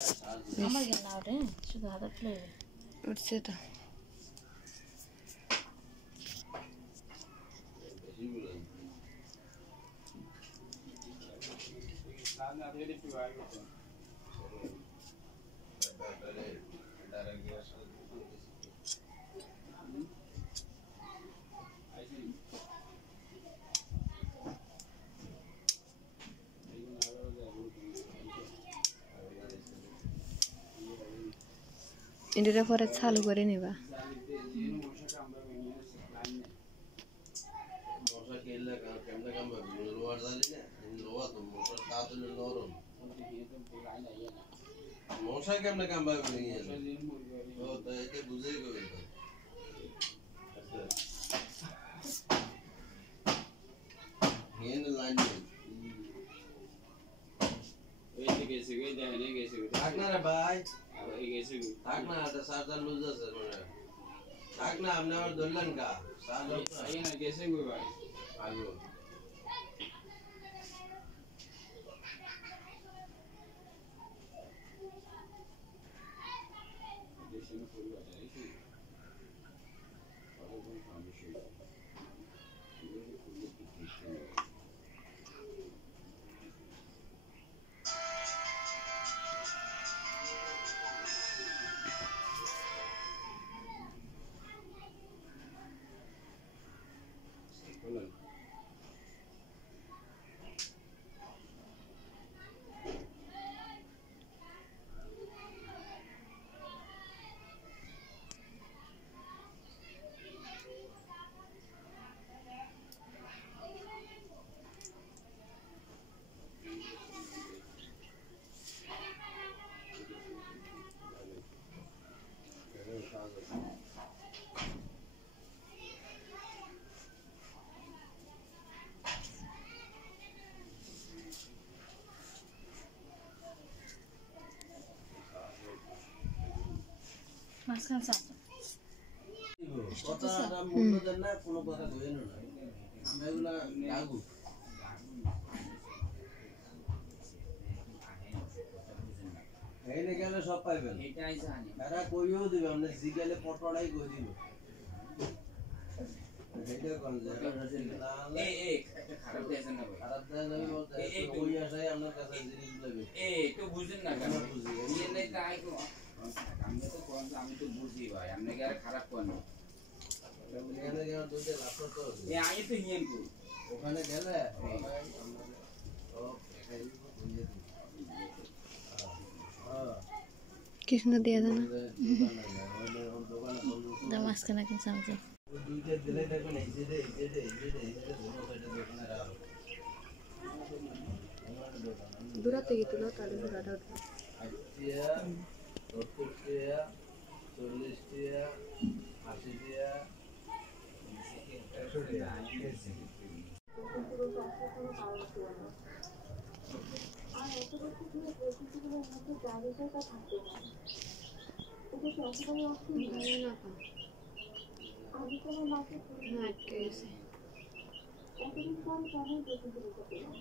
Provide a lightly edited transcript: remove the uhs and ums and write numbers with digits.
আমার কেন না ওরে শুধু হাতে ফেলে উঠছে তো এটা পরে চালু করে নিবা মশা কেমনে কামবা ও তো এটা বুঝেই গেল হেন লাইন এই যে গেছে গই দেখেন এই গেছে থাক না রে ভাই এই গেছে থাক না এটা চার্জার লুজ আছে মানে থাক না আপনি আবার ধরলেন কা চার্জার এই না গেছে গই ভাই আগো মাঝখান চাপ কথা মূল্য দেন না কোনো কথা কইেন না আমরা এগুলা লাগু এইনে গেলে সব পাইবেন এটাই জানি এরা কইও দিবে আমরা জিগেলে পটড়াই কই দিব এটা কোন জায়গা এই একটা খারাপ দেন না ভাই খারাপ দেন না বলতে ওই আশায় আপনার কাছে জিনিস লাগবে একটু বুঝেন না কেন বুঝি এই নাই তাই তো আমি তো কোন আমি তো বুঝি ভাই আপনি কি আর খারাপ কোন ওখানে গেলে দুধে লাভ তো এই আগে তো নিয়ম করি ওখানে গেলে আমরা সব একাই বুঝিয়ে দিই কৃষ্ণ দিয়ে দেন দাও মাঝখানে কিন্তু চামচে দুইটা দিলে দেখুন এই যে ধরো এটা দোকানে রাখো দূরা থেকে তুলো তাহলে ঘোরাটা উঠবে 80 টাকা 70 টাকা 40 টাকা 80 টাকা 100 টাকা আর এত বছর ধরে পরিস্থিতিগুলোর মধ্যে জায়গাটা থাকতে পারে এটা কি একেবারে অসুবিধা ভালো না আগে কোনো মাকে আটকে গেছে এতদিন পরে কেন পরিস্থিতি পেলাম